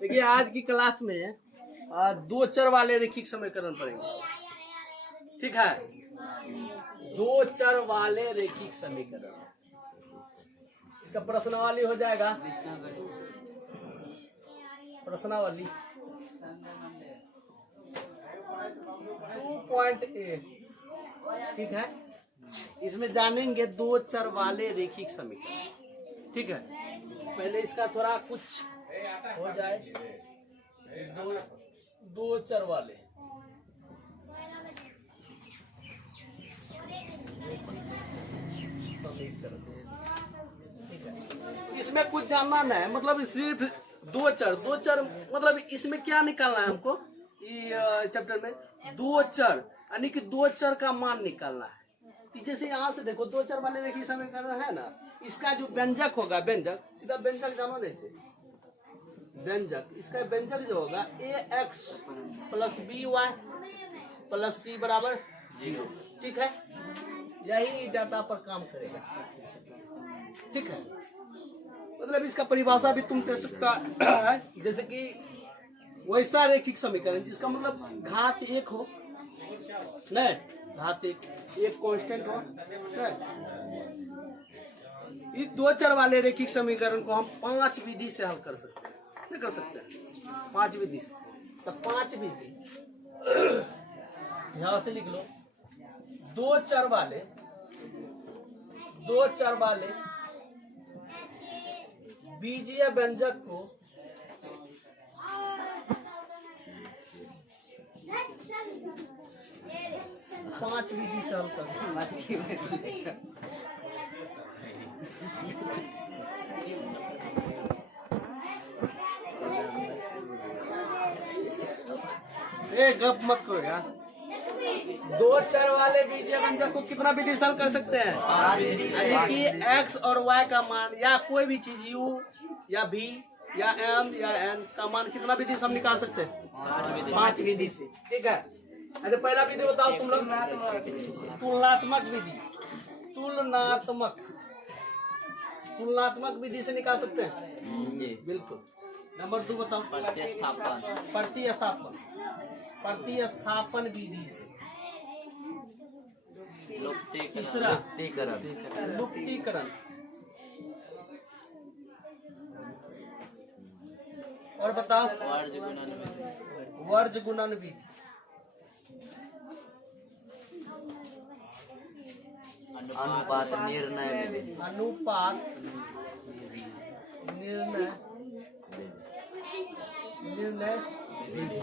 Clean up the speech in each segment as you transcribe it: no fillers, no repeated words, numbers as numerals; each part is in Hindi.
देखिए आज की क्लास में दो चर वाले रैखिक समीकरण पढ़ेंगे। ठीक है, दो चर वाले रैखिक समीकरण, इसका प्रश्नावली हो जाएगा। प्रश्नावली 2.8। ठीक है, इसमें जानेंगे दो चर वाले रैखिक समीकरण। ठीक है, पहले इसका थोड़ा कुछ हो जाए। दो चर वाले समीकरण। ठीक है, इसमें कुछ जानना नहीं है, मतलब सिर्फ दो चर मतलब इसमें क्या निकालना है हमको चैप्टर में? दो चर, यानी कि दो चर का मान निकालना है। जैसे यहाँ से देखो दो चर वाले रैखिक समीकरण है ना, इसका जो व्यंजक होगा, व्यंजक सीधा व्यंजक जानो नहीं से व्यंजक, इसका व्यंजक जो होगा ax plus b y plus c बराबर 0। ठीक है, यही डाटा पर काम करेगा। ठीक है, मतलब इसका परिभाषा भी तुम दे सकता है, जैसे कि वैसा रैखिक समीकरण जिसका मतलब घात एक हो, नहीं घात एक कांस्टेंट हो। इस दो चर वाले रैखिक समीकरण को हम 5 विधि से हल कर सकते हैं। नहीं कर सकते हैं 5 विधि से, तो 5 विधि यहां से लिख लो। दो चर वाले बीजीय व्यंजक को पांच विधि से हल कर सकते हैं। गप मत करो यार। दो चर वाले बीजीय व्यंजक को कितना विधि से हल कर सकते हैं? यानी कि x और y का मान या कोई भी चीज u या v या m या n का मान कितना विधि से हम निकाल सकते हैं? 5 विधि से। ठीक है, अच्छा पहला विधि बताओ तुम लोग। तुलनात्मक विधि। तुलनात्मक विधि से निकाल सकते हैं जी, बिल्कुल। नंबर 2 बताओ। प्रतिस्थापन विधि से। तीसरा लुप्तीकरण। और बताओ वर्ज गुणन विधि। अनुपात निर्णय विधि।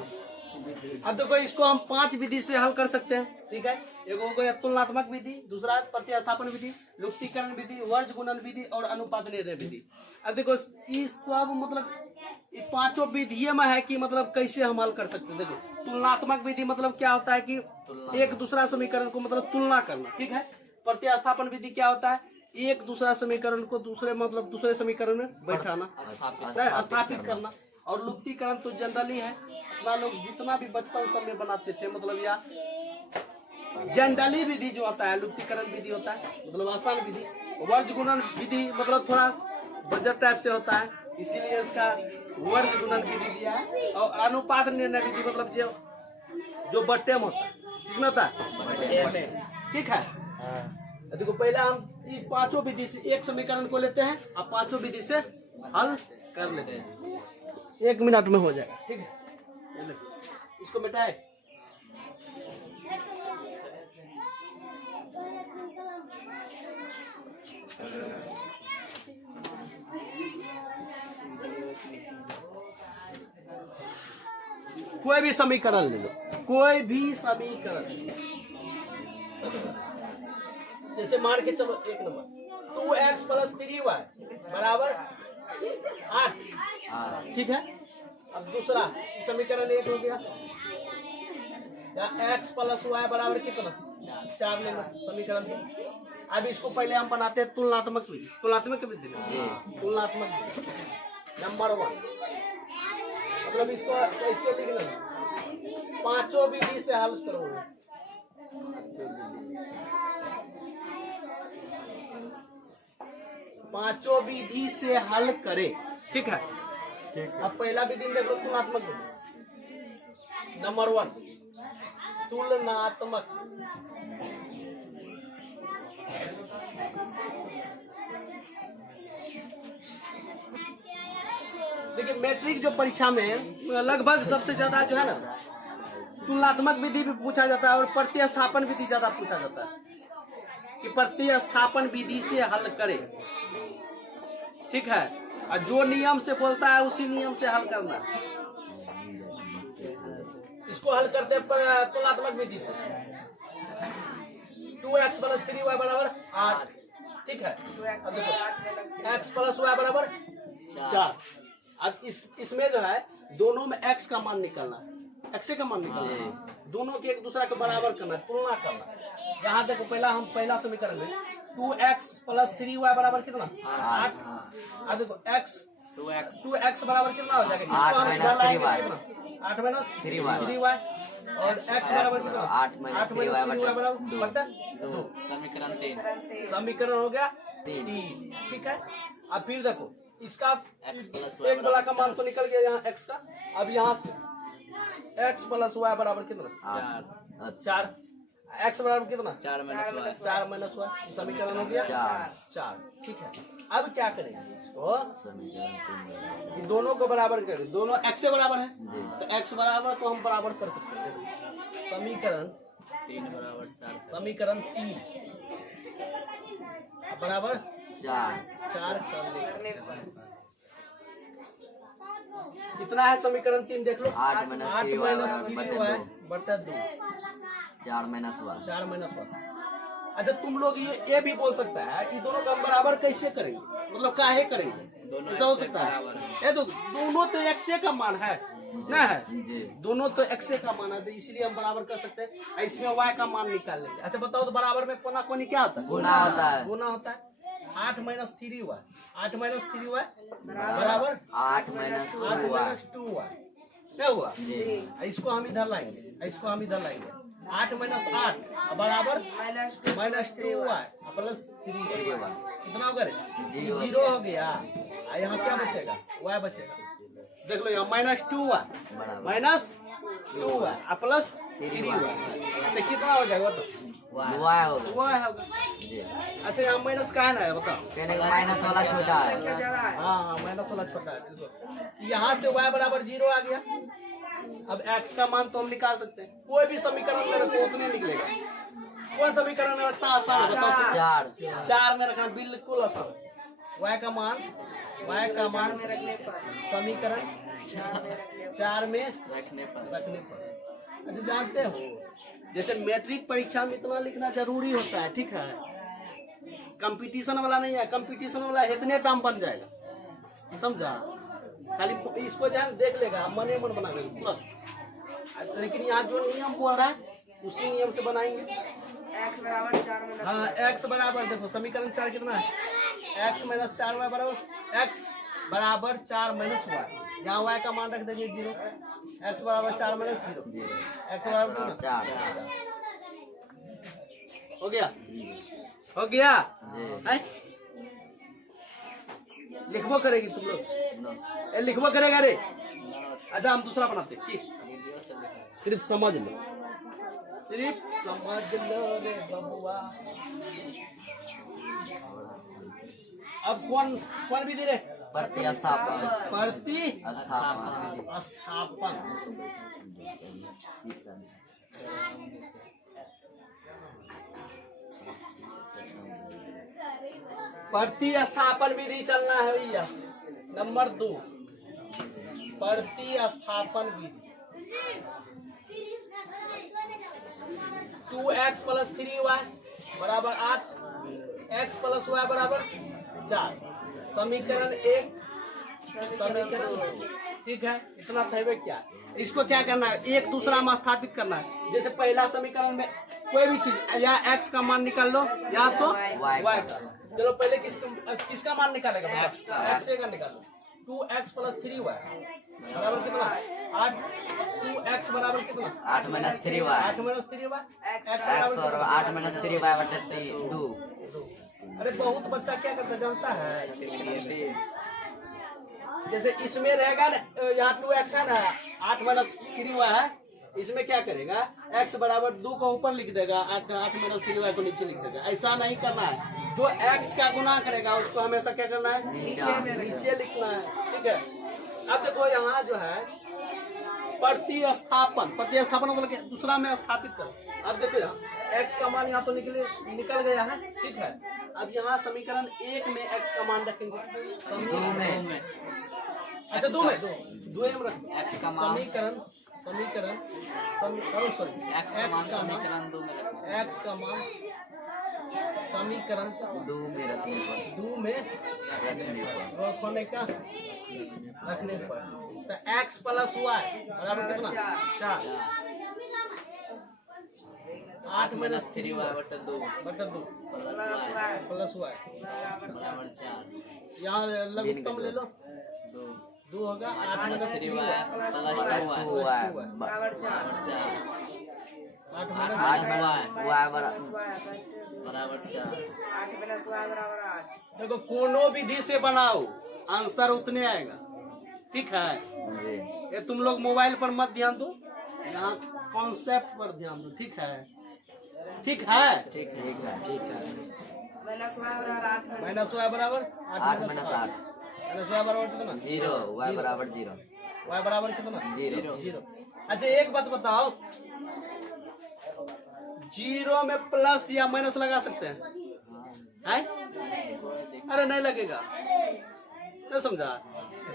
अब देखो इसको हम 5 विधि से हल कर सकते हैं। ठीक है, एक हो गया तुलनात्मक विधि, दूसरा प्रतिस्थापन विधि, लुप्तीकरण विधि, वर्ज गुणन विधि और अनुपात निर्णय विधि। अब देखो ये सब मतलब ये पांचों विधिये में है कि मतलब कैसे हम हल कर सकते हैं। देखो तुलनात्मक विधि मतलब क्या होता है कि एक दूसरा समीकरण को मतलब तुलना करना। ठीक है, प्रतिस्थापन विधि क्या होता है? एक दूसरा समीकरण को दूसरे समीकरण में बैठाना, स्थापित करना। और लुप्तीकरण तो जनरली है, अपना लोग जितना भी बचपन सब में बनाते थे, मतलब या जनरली विधि जो होता है लुप्तीकरण विधि होता है, मतलब आसान विधि। वर्ज गुणन विधि मतलब थोड़ा बजट टाइप से होता है, इसीलिए इसका वर्ज गुणन विधि दिया है। और अनुपात निर्णय विधि मतलब जो बट्टे में होता है, किसमें होता है? ठीक है, देखो पहले हम पांचों विधि से एक समीकरण को लेते हैं और पांचों विधि से हल कर लेते हैं। 1 मिनट में हो जाएगा। ठीक है, इसको मिटाए। कोई भी समीकरण ले लो, कोई भी समीकरण, जैसे मान के चलो 1 नंबर 2x + 3y बराबर 8। ठीक है, अब दूसरा समीकरण 1 हो गया, या x + y बराबर कितना? 4 लेना समीकरण। अब इसको पहले हम बनाते हैं तुलनात्मक विधि। तुलनात्मक विधि नंबर 1, मतलब इसको कैसे लिखना? पांचों विधि से हल करो। पांचों विधि से हल करें। ठीक है, अब पहला विधि में देख लो तुलनात्मक विधि। नंबर 1 तुलनात्मक। देखिए मैट्रिक जो परीक्षा में लगभग सबसे ज्यादा जो है ना तुलनात्मक विधि भी पूछा जाता है और प्रतिस्थापन विधि ज्यादा पूछा जाता है कि प्रतिस्थापन विधि से हल करें। ठीक है, और जो नियम से बोलता है उसी नियम से हल करना। इसको हल करते हैं तुलनात्मक विधि से। 2x + 3y = 8। ठीक है, अब देखो x + y = 4। अब इसमें जो है दोनों में x का मान निकालना है, x का मान निकालना है, दोनों के एक दूसरे के बराबर करना है, तुलना करना है। यहाँ देखो पहला समीकरण में 2x + 3y = कितना 8। अब देखो x 2x बराबर कितना हो जाएगा, इसको हम इधर लाएंगे कितना 8 - 3y और x बराबर कितना 8 - 3y बटा 2। समीकरण हो गया 3। ठीक है, अब फिर देखो इसका एक वाला का मान तो निकल गया यहाँ x का। अब यहाँ से x + y = कितना 4। x बराबर कितना 4 - y। समीकरण हो गया 4। ठीक है, अब क्या करेंगे इसको, ये दोनों को बराबर करें, दोनों x से बराबर है तो x बराबर तो हम बराबर कर सकते हैं। समीकरण 3 बराबर 4 करने कितना है समीकरण 3 देख लो 8 - 3y बटा 2 4 - y। 4 - 1। अच्छा तुम लोग ये भी बोल सकता है कि दोनों का बराबर कैसे करेंगे, मतलब काहे करेंगे, ऐसा हो सकता है। ये तो दोनों तो x का मान है ना, है दोनों तो x का मान है, तो इसलिए हम बराबर कर सकते हैं। इसमें y का मान निकाल लेंगे। अच्छा बताओ तो बराबर में कोना कोनी क्या होता है, गुना होता है। गुना होता है। 8 - 3y 8 - 3y बराबर 8 - 2y। क्या हुआ, इसको हम इधर लाएंगे, इसको हम इधर लाएंगे। 8 - 8 बराबर -2y + 3y कितना होगा, 0 हो गया। यहाँ क्या बचेगा, y बचेगा। देख लो यहाँ -2y + 3y तो कितना हो जाएगा बताओ, y होगा। अच्छा यहाँ माइनस का है ना, बताओ कहने का माइनस वाला छोटा है। हाँ माइनस वाला छोटा है, बिल्कुल। यहाँ से y = 0 आ गया। अब x का मान तो हम निकाल सकते हैं, कोई भी समीकरण में रखो उतने निकलेगा। कौन समीकरण में रखना आसान है बताओ, 4 में रखना बिल्कुल आसान। y का मान समीकरण 4 में रखने पर। अच्छा जानते हो जैसे मैट्रिक परीक्षा में इतना लिखना जरूरी होता है। ठीक है, कंपटीशन वाला नहीं है, कंपटीशन वाला इतने टाइम बन जाएगा, समझा। खाली इसको जो है देख लेगा, मने मन बना लेगा तुरंत। लेकिन यहाँ जो नियम बोल रहा है उसी नियम से बनाएंगे। x बराबर 4 हाँ x बराबर देखो समीकरण 4 कितना है, x - 4y बराबर x बराबर 4 - y। यहाँ y का मान रख देंगे 0। x बराबर 4 - 0 x बराबर 4 हो गया है। लिखबो करेगी तुम लोग, लिखबो करेगा रे। अच्छा हम दूसरा बनाते ठीक, सिर्फ समझ लो रे बबुआ। अब कौन विधि रे, प्रतिस्थापन। प्रतिस्थापन विधि चलना है भैया। नंबर 2 प्रतिस्थापन विधि। 2x + 3y = 8 x + y = 4। समीकरण 1 समीकरण 2। ठीक है, इतना था क्या। इसको क्या करना है, एक दूसरा में स्थापित करना है। जैसे पहला समीकरण में कोई भी चीज या x का मान निकाल लो या तो y का। चलो पहले किसका मान निकालेगा, x का निकालो। 2x + 3y बराबर कितना 8। 2x बराबर कितना 8 - 3y 8 - 3y x और 8 - 3y बटे 2। अरे बहुत बच्चा क्या करता जानता है, जैसे इसमें रहेगा ना, यहाँ 2x है ना, 8 माइनस 3y है, इसमें क्या करेगा, x बराबर 2 को ऊपर लिख देगा, 8 माइनस 3y को नीचे लिख देगा। ऐसा नहीं करना है, जो x का गुना करेगा उसको हमेशा क्या करना है, नीचे लिखना है। ठीक है, अब देखो यहाँ जो है प्रतिस्थापन मतलब कि दूसरा में स्थापित करो। अब देखो यहाँ x का मान यहाँ तो निकल गया है। ठीक है, अब यहाँ समीकरण 1 में x का मान रखेंगे, अच्छा 2 में रखेंगे x का मान, समीकरण x का मान समीकरण 2 में रखना, x का मान समीकरण 2 में रखने पर, 2 में रखने पर तो x प्लस y बराबर कितना, 4, 8 माइनस 3y बटा 2 प्लस y बराबर 4, यहाँ लघुत्तम ले लो, 2 होगा, 8 माइनस 3y प्लस 2y बराबर 4, 8 8 माइनस y बराबर 4। देखो कोनो विधि से बनाओ आंसर उतने आएगा। ठीक है, जी ये तुम लोग मोबाइल पर मत ध्यान दो, यहाँ कॉन्सेप्ट पर ध्यान दो। ठीक है, ठीक है, ठीक है माइनस वाई बराबर 8 माइनस 8, माइनस वाई बराबर कितना, 0, y बराबर 0, वाई बराबर कितना, 0। 0। अच्छा एक बात बताओ, 0 में प्लस या माइनस लगा सकते हैं? अरे नहीं लगेगा, नहीं समझा,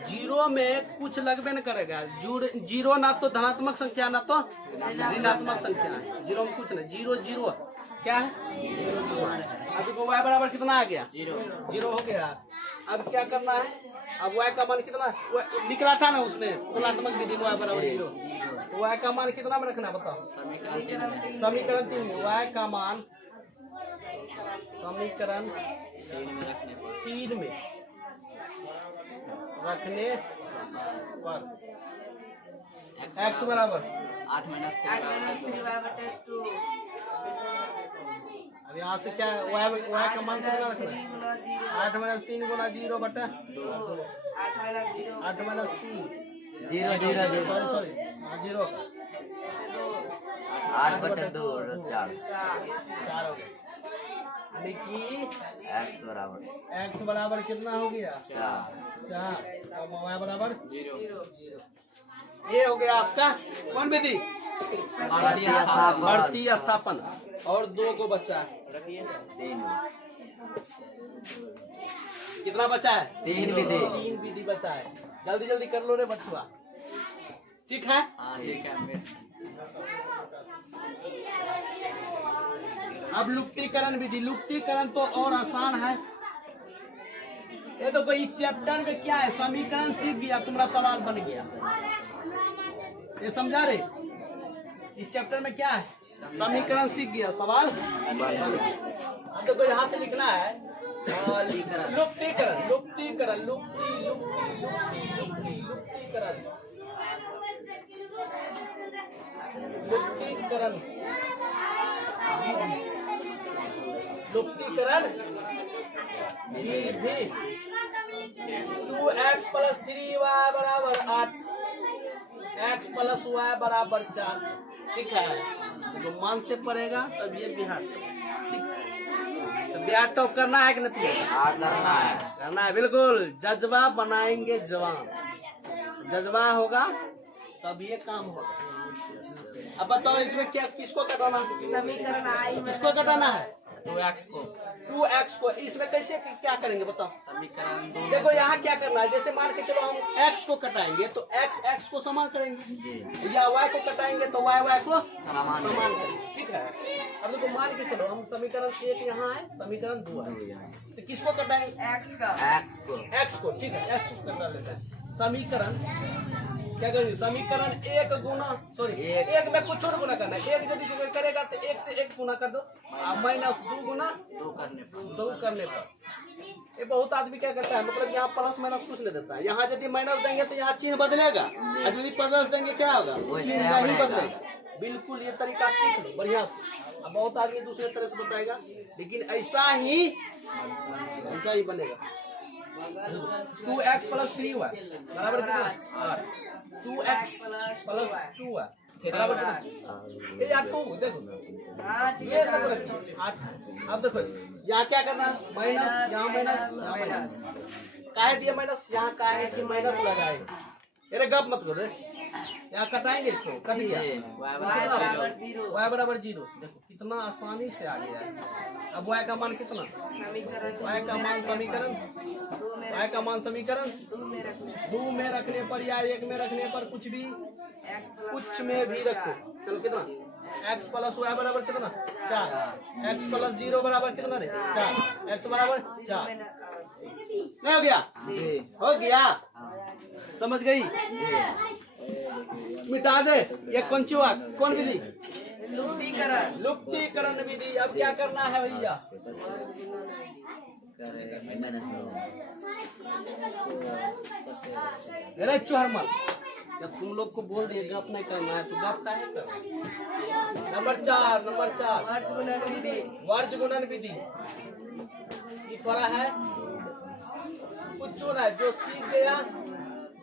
0 में कुछ लगबे न करेगा। 0 ना तो धनात्मक संख्या ना तो ऋणात्मक संख्या है, 0 में कुछ नहीं, 0 क्या है, अभी को y बराबर कितना आ गया, 0 हो गया। अब क्या करना है, अब y का मान कितना निकला था ना उसमें तुलनात्मक विधि में, y बराबर 0, तो y का मान कितना में रखना बताओ, समीकरण 3 में y का मान समीकरण 3 में रखने पर x बराबर 8 माइनस 3y, अब यहाँ से क्या y का मान कितना रखना है, 8 माइनस 3 गुना 0 बटा 8 माइनस 3 0, सॉरी 0 8 बटे 2 4, 4 हो गया, यानी कि x x बराबर कितना हो गया, 4, और y बराबर 0। ये हो गया आपका कौन विधि, बढ़ती स्थापन। और 2 को बचा है, 3 कितना बचा है, 3 विधि, 3 विधि बचा है। जल्दी जल्दी कर लो रे बच्चुआ, ठीक है। ठीक है। अब लुप्तीकरण विधि, लुप्तीकरण तो और आसान है। ये तो कोई चैप्टर में क्या है, समीकरण सीख गया, तुम्हारा सवाल बन गया, ये समझा रे। इस चैप्टर में क्या है, समीकरण सीख गया, सवाल बन गया। अब देखो यहाँ से लिखना है लुप्तीकरण, लुप्तीकरण, लुप्तीकरण, लुप्तीकरण लुप्तीकरण विधि। 2x प्लस 3y बराबर 8, x प्लस y बराबर 4। ठीक है, तो मान से पड़ेगा तब ये बिहार, ठीक है। तो बिहार टॉप करना है कि नहीं, करना है बिल्कुल। जज्बा बनाएंगे जवान, जज्बा होगा तब ये काम होगा। अब बताओ इसमें क्या, किसको कटाना, समीकरण किसको कटाना है, 2x को। इसमें कैसे क्या करेंगे बताओ, समीकरण देखो यहाँ क्या करना है, जैसे मान के चलो हम x को कटाएंगे तो x को समान करेंगे, या y को कटाएंगे तो y को समान करेंगे। ठीक है, अब देखो मान के चलो हम समीकरण 1 यहाँ है, समीकरण 2 है, तो किसको कटाएंगे, x को। ठीक है, x को कटा लेते हैं। समीकरण क्या करेंगे, समीकरण 1 गुना, सॉरी 1 में कुछ और गुना करना है, 1 यदि करेगा तो 1 से 1 गुना कर दो, माइनस 2 गुना 2 करने पर। ये बहुत आदमी क्या करता है, मतलब यहाँ प्लस माइनस कुछ नहीं देता है, यहाँ यदि माइनस देंगे तो यहाँ चिन्ह बदलेगा, और यदि प्लस देंगे क्या होगा, चिन्ह नहीं बदलेगा। बिल्कुल ये तरीका सीख लो बढ़िया से। अब बहुत आदमी दूसरे तरह से बताएगा, लेकिन ऐसा ही बनेगा। 2x प्लस 3y बराबर कितना 8। 2x प्लस 2y बराबर कितना ये यार को देखो ये सब रखिए 8। अब देखो यहाँ क्या करना माइनस यहाँ माइनस यहाँ माइनस काहे दिया माइनस यहाँ काहे कि माइनस लगाए। अरे गप मत करो यहाँ कटाएंगे इसको कट गया y बराबर 0। देखो कितना आसानी से आ गया है। अब y का मान कितना y का मान समीकरण 2 में रखने पर या 1 में रखने पर कुछ में भी रखो। चलो कितना x प्लस y बराबर कितना 4 x प्लस 0 बराबर कितना रे 4 x बराबर 4 नहीं हो गया हो गया समझ गई। मिटा दे ये कौन विधि लुप्तीकरण विधि। अब क्या करना है भैया अरे चोहरमल जब तुम लोग को बोल दिए गप नहीं करना है तो गप का है कर। नंबर 4 वर्ज गुणन विधि ये थोड़ा है कुछ चुना है जो सीख गया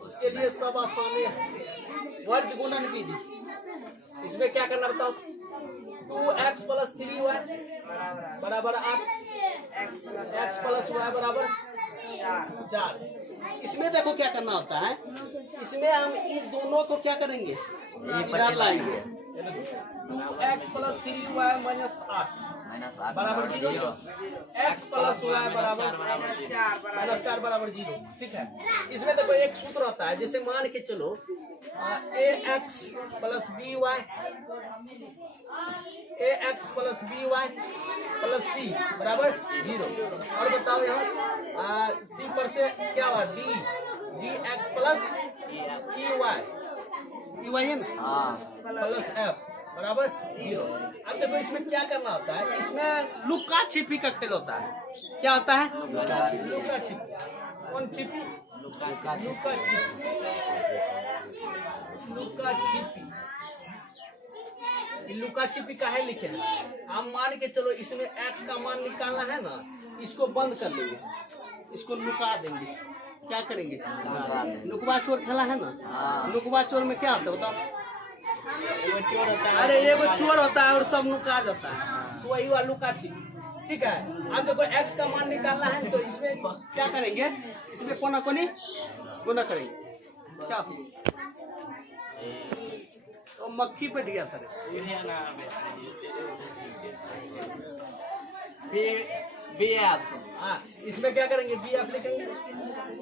उसके लिए सब आसानी है। वर्ज गुणन विधि इसमें क्या करना बताओ 2x प्लस 3y बराबर 8 x प्लस y बराबर 4। इसमें देखो क्या करना होता है इसमें हम इन दोनों को क्या करेंगे इधर लाएंगे 2x प्लस 3y माइनस 8 बराबर 0 x प्लस y बराबर माइनस 4 बराबर 0। ठीक है इसमें देखो एक सूत्र होता है जैसे मान के चलो ax plus by plus c बराबर 0। और बताओ यहाँ c पर से क्या हुआ dx प्लस ey है ना प्लस f बराबर 0। अब देखो इसमें क्या करना होता है इसमें लुका छिपी का खेल होता है। क्या होता है लुका छिपी कौन छिपी लुका छिपी लुका छिपी का है लिखे हैं। हम मान के चलो इसमें x का मान निकालना है ना इसको बंद कर देंगे इसको लुका देंगे। क्या करेंगे लुकवा चोर खेला है ना लुकवा चोर में क्या होता है बताओ अरे ये वो चोर होता है और सब लुका जाता है तो वही हुआ लुका छिपी। ठीक है अब देखो x का मान निकालना है तो इसमें क्या करेंगे इसमें कोना करेंगे क्या तो मक्खी पे दिया था इसमें क्या करेंगे बी आप लिखेंगे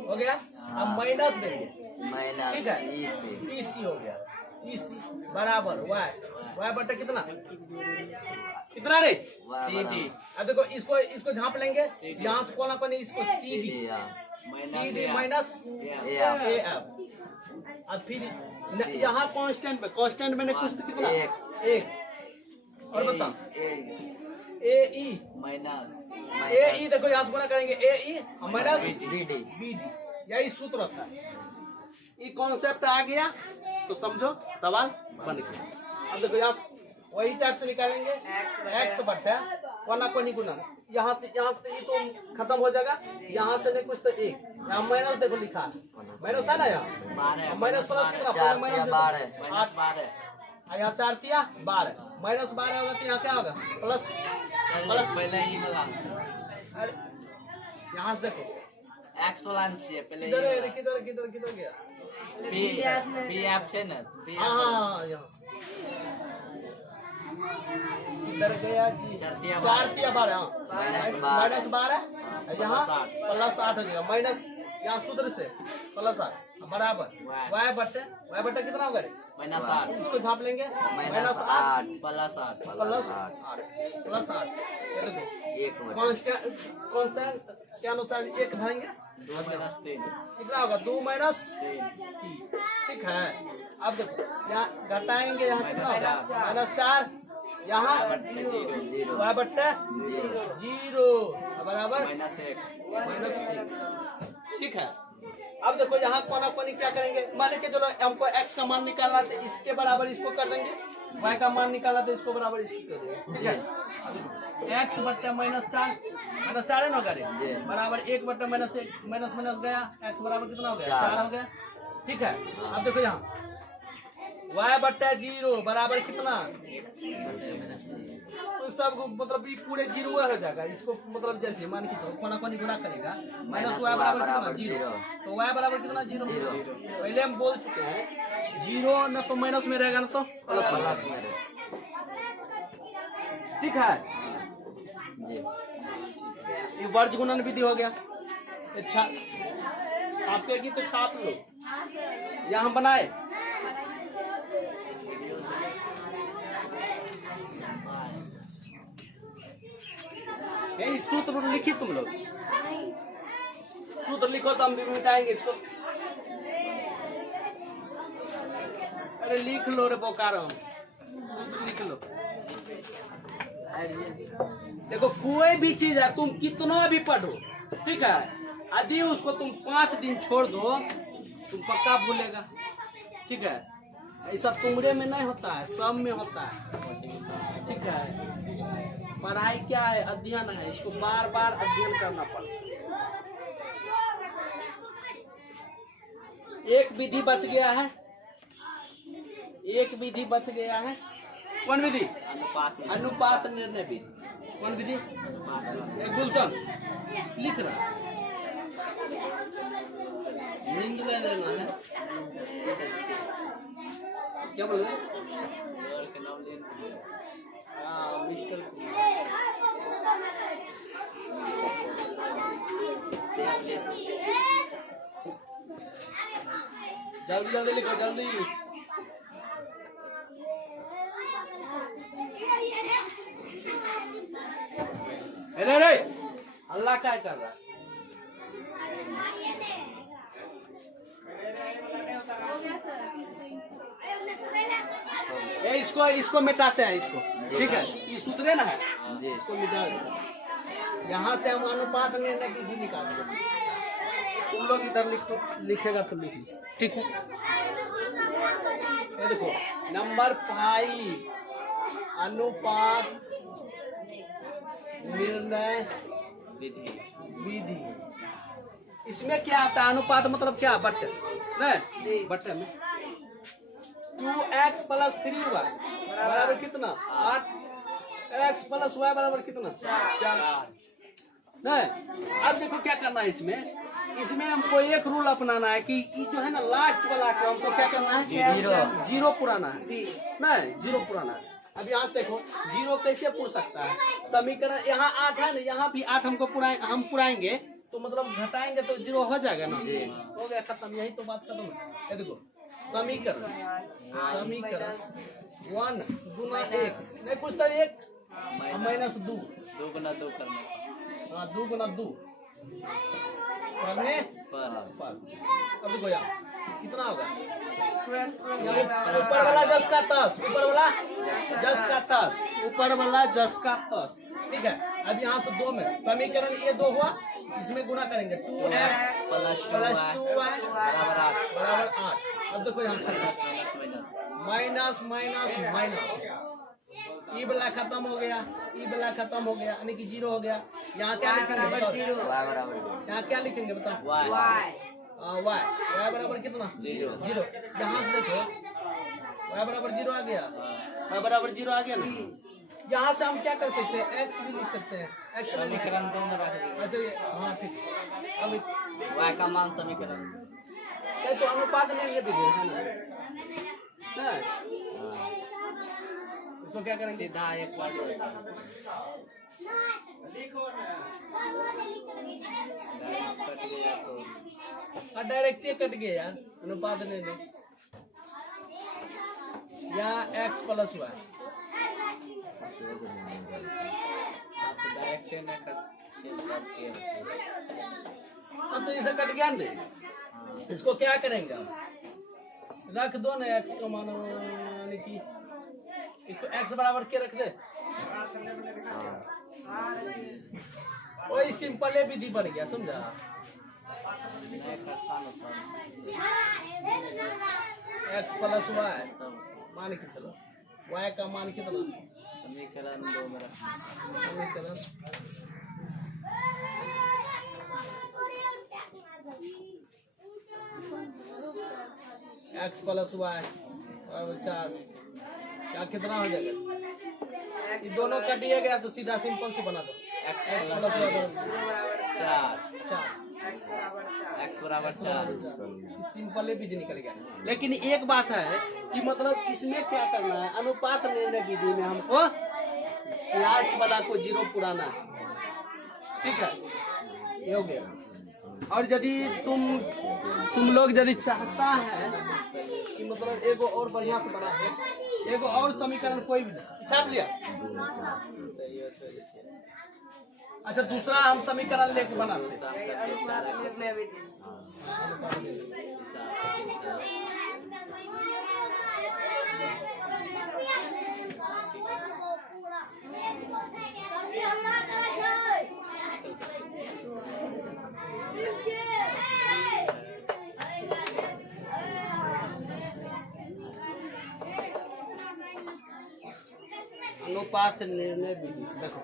हो गया। अब माइनस देंगे ठीक है ईसी हो गया ईसी बराबर y बटा कितना रे सी डी। अब देखो इसको झांप लेंगे यहाँ से कोना कोनी इसको C D minus A F. अब फिर यहाँ कांस्टेंट में कुछ कितना 1 और बताओ ए ई देखो यहाँ से गुणा करेंगे ए ई माइनस बी डी यही सूत्र होता है। ये कॉन्सेप्ट आ गया तो समझो सवाल बन गया। अब देखो यहाँ वही टाइप से निकालेंगे x बटा कोना कोनी गुना यहाँ से ये तो खत्म हो जाएगा यहाँ से नहीं कुछ तो 1 यहाँ माइनस देखो लिखा माइनस है ना यहाँ माइनस प्लस कितना माइनस 12 यहाँ 4 तिया 12 माइनस 12 होगा तो यहाँ क्या होगा प्लस पहले ही यहाँ से देखो x वाला चाहिए पहले किधर गया बी ऐप है ना हाँ यहाँ इधर गया जी 4 तिया 12 माइनस 12 यहाँ प्लस 8 हो गया माइनस यहाँ सूत्र से प्लस 8 बराबर y बटे कितना होगा माइनस 8 इसको झाप लेंगे माइनस 8 प्लस 8 कॉन्स्टेंट के अनुसार 1 धरेंगे 2 माइनस 3 कितना होगा 2 माइनस 3। ठीक है अब देखो यहाँ घटाएंगे यहाँ कितना होगा माइनस 4 यहाँ y बट्टे 0 बराबर माइनस 1। ठीक है अब देखो यहाँ कोना कोनी क्या करेंगे मान के चलो हमको x का मान निकालना है इसके बराबर इसको कर देंगे y का मान निकाला तो इसको बराबर इसकी कर देंगे, ठीक है। x बट्टा -4 -4 है ना करे बराबर 1 बट्टा -1 माइनस गया, x बराबर कितना हो गया 4 हो गया, ठीक है। अब देखो यहाँ y बट्टा 0 बराबर कितना, तो सब मतलब ये पूरे 0 हो जाएगा, इसको मतलब जैसे मान के चलो कोना कोनी गुणा करेगा माइनस y बराबर कितना 0, तो y बराबर कितना 0, पहले हम बोल चुके हैं 0 न तो माइनस में रहेगा ना तो प्लस में, ठीक है जी। ये वर्ज गुणन विधि हो गया। अच्छा आपके की तो छाप लो, यहाँ बनाए यही सूत्र लिखी तुम लोग, सूत्र लिखो तो हम भी मिटाएंगे इसको। अरे लिख लो रे बोकारो, सूत्र लिख लो। देखो कोई भी चीज है तुम कितना भी पढ़ो, ठीक है, यदि उसको तुम 5 दिन छोड़ दो तुम पक्का भूलेगा, ठीक है। ऐसा तुमरे में नहीं होता है, सब में होता है, ठीक है। पढ़ाई क्या है, अध्ययन है, इसको बार बार अध्ययन करना पड़ता है। एक विधि बच गया है, एक विधि बच गया है, कौन विधि, अनुपात निर्णय विधि, कौन विधि, गुलशन लिख रहा, नींद ले लेना है, क्या बोल रहे मिस्टर जल्दी जल्दी लिखो जल्दी। अरे रे अल्लाह क्या कर रहा है, इसको मिटाते हैं इसको, ठीक है, ये सूत्र ना है, इसको मिटा देते। यहाँ से हम अनुपात निर्णय की विधि निकालते हैं, तुम लोग इधर लिखेगा तो लिख लो, ठीक है। ये देखो नंबर 5 अनुपात निर्णय विधि, इसमें क्या आता है, अनुपात मतलब क्या, बट्टे नहीं, बट्टे में 2x + 3y बराबर कितना 8, x + y बराबर कितना 4 नहीं। अब देखो क्या करना है इसमें हमको एक रूल अपनाना है कि ये जो है ना लास्ट वाला का हमको क्या करना है, जीरो पुराना है, नहीं 0 पुराना है। अब यहाँ से देखो 0 कैसे पुर सकता है, समीकरण यहाँ 8 है ना, यहाँ भी 8 हमको हम पुराएंगे तो मतलब घटाएंगे तो 0 हो जाएगा ना, हो गया खत्म, यही तो बात खत्म है। ये देखो समीकरण 1 गुना 1 नहीं कुछ तो 1 -2 2 गुना 2 करने, हाँ 2 गुना 2 करने पर। अब देखो यहाँ कितना होगा, ऊपर वाला 10 का 10, ऊपर वाला 10 का 10, ऊपर वाला 10 का 10, ठीक है। अब यहाँ से 2 में समीकरण ये 2 हुआ, इसमें गुना करेंगे 2x + 2y बराबर 8। अब देखो यहाँ माइनस माइनस माइनस, ई वाला खत्म हो गया, ई वाला खत्म हो गया, यानी कि 0 हो गया। यहाँ क्या लिखेंगे बताओ, यहाँ क्या लिखेंगे बताओ, y बराबर कितना 0। यहाँ से देखो y बराबर 0 आ गया, y बराबर 0 आ गया ना। यहाँ से हम क्या कर सकते हैं, x भी लिख सकते हैं, x समीकरण 2 में रख दीजिए। अच्छा हाँ ठीक, अब y का मान समीकरण तो अनुपात नहीं भी है ना, इसको क्या करेंगे, सीधा एक बार डायरेक्ट कट गया यार, अनुपात नहीं, यहाँ x + y तो इसे कट गया नहीं, इसको क्या करेंगे रख दो ना, x का मान यानी कि इसको x बराबर के रख दे, वही सिंपल विधि बन गया, समझा। x + y मान के चलो y का मान कितना? समीकरण 2 में रखना। समीकरण x प्लस वाई बराबर 4 क्या कितना हो जाएगा? ये दोनों का दिया गया तो सीधा सिंपल से बना दो। x x plus plus Y 4 4 x बराबर 4 सिंपल विधि निकल गया। लेकिन एक बात है कि मतलब इसमें क्या करना है, अनुपात निर्णय विधि में हमको लास्ट वाला को 0 पुराना है, ठीक है, ये हो गया। और यदि तुम लोग यदि चाहता है कि मतलब एगो और बढ़िया से बना है, एगो और समीकरण कोई भी छाप लिया। अच्छा, दूसरा हम समीकरण लेके बनाते हैं। अनुपात निर्णय विधि से देखो,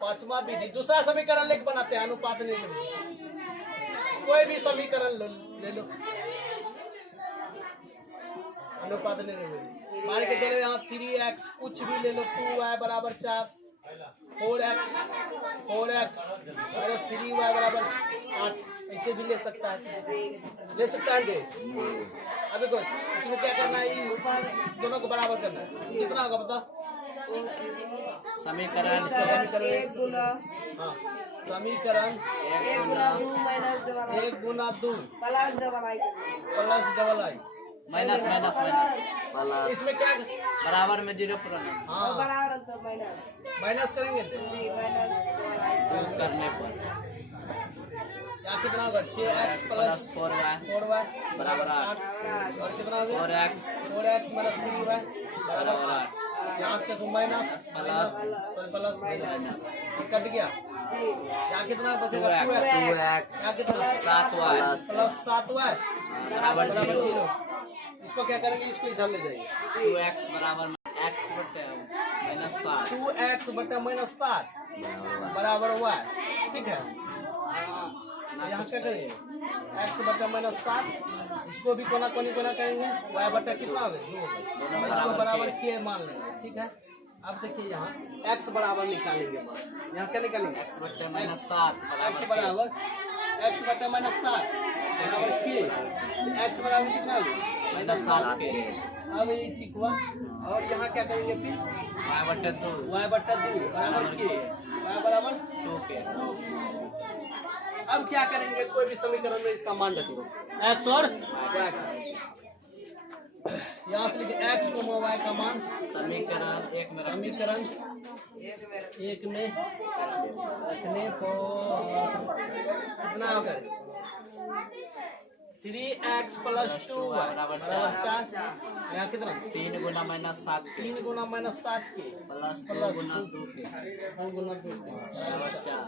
पांचवा विधि दूसरा समीकरण लेके बनाते हैं। अनुपात निर्णय विधि कोई भी समीकरण ले लो, अनुपात निर्णय विधि मान के चले यहाँ 3x कुछ भी ले लो, 2y बराबर 4, 4x माइनस 3y बराबर 8, ऐसे भी ले सकता है, ले सकता है। अभी तो इसमें क्या करना है, दोनों को बराबर करना है। कितना होगा बताओ? समीकरण एक गुना हाँ, समीकरण 1 गुना 2 माइनस डबल 1 गुना 2 प्लस डबल आई प्लस डबल आई माइनस माइनस माइनस इसमें क्या? बराबर में 0 पुराना। हाँ, बराबर अंतर माइनस माइनस करेंगे जी माइनस डबल आई करने पर क्या कितना होगा? 6x प्लस 4y 4y बराबर 8 और कितना हो गया? 4x 4x माइनस 3y बराबर 8 यहाँ से माइनस प्लस माइनस कट गया। जी यहाँ कितना बचेगा? 2x 2x यहाँ कितना? 7y प्लस 7y बराबर 0 इसको क्या करेंगे? इसको इधर ले जाएंगे। 2x बराबर x बटे माइनस 7 2x बटा माइनस 7 बराबर y, ठीक है। यहाँ क्या करेंगे? x बटा माइनस 7 इसको भी कोना कोनी कोना करेंगे, y बटा कितना हो गया? 2 होगा, इसको बराबर k मान लेंगे, ठीक है। अब देखिए यहाँ x बराबर निकालेंगे, यहाँ क्या निकालेंगे? x बटे माइनस 7 x बराबर x बटा माइनस 7 बराबर k, x बराबर कितना हो गया? माइनस 7 के अब ये ठीक हुआ। और यहाँ क्या करेंगे फिर? y बटे 2 y बटा 2 बराबर k, y बराबर 2 के। अब क्या करेंगे? कोई भी समीकरण में इसका मान रख दो, x और y का। यहाँ से लिखे x को y का मान समीकरण 1 में समीकरण 1 में रखने पर कितना होगा? 3x प्लस 2y बराबर 4। यहाँ कितना? 3 गुना माइनस 7 के 3 गुना माइनस 7 के प्लस 2 गुना 2 के 2 गुना 2 के बराबर 4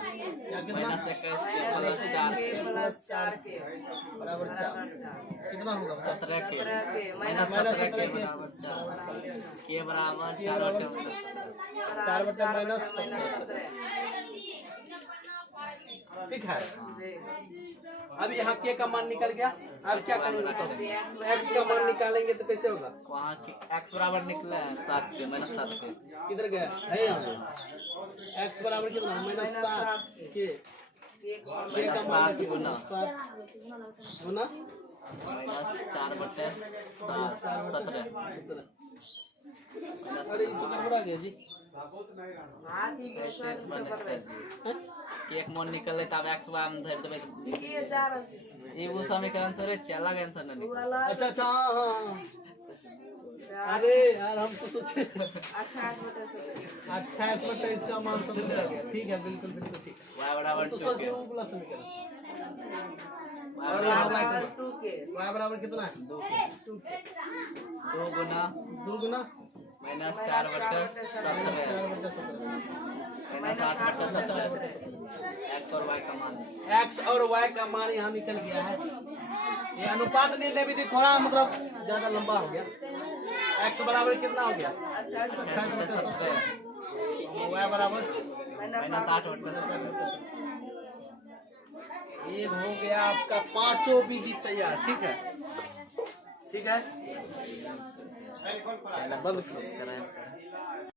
यहाँ कितना? माइनस 21 के प्लस 4 के प्लस 4 के बराबर 4 कितना होगा? 17 के माइनस माइनस 17 के बराबर 4 के बराबर 4 बटे 4 बटा माइनस 17, ठीक है। अब यहाँ के का मान निकल गया। अब क्या करेंगे? x का मान निकालेंगे तो कैसे होगा? वहाँ की x बराबर निकला है 7 के माइनस 7 के किधर गया है? यहाँ x बराबर कितना? माइनस 7 के माइनस 7 गुना 7 गुना माइनस 4 बटे 17 अरे ये तो गड़बड़ा गया जी। ऐसे माइनस एक मन निकले तब x y हम धर देबे ये वो समीकरण थोड़े चला गया आंसर नहीं अच्छा अच्छा, हाँ हाँ हाँ। अरे यार हम तो सोचे 28 बटा इसका मान 17 आ गया। ठीक है, बिल्कुल बिल्कुल ठीक है। y बराबर तो 2 सोचे के वो प्लस समीकरण y बराबर y बराबर कितना है? 2 गुना 2 गुना माइनस 4 बटे 17 4 बटा 17 माइनस 8 बटे 17 x और y का मान x और y का मान यहाँ निकल गया है। ये अनुपात निर्णय विधि थोड़ा मतलब ज्यादा लंबा हो गया। x बराबर कितना हो गया? 28 28 बटे 17 y बराबर माइनस 8 बटे 17। ये हो गया आपका पांचों विधि तैयार। ठीक है, ठीक है, चलो बंद करो।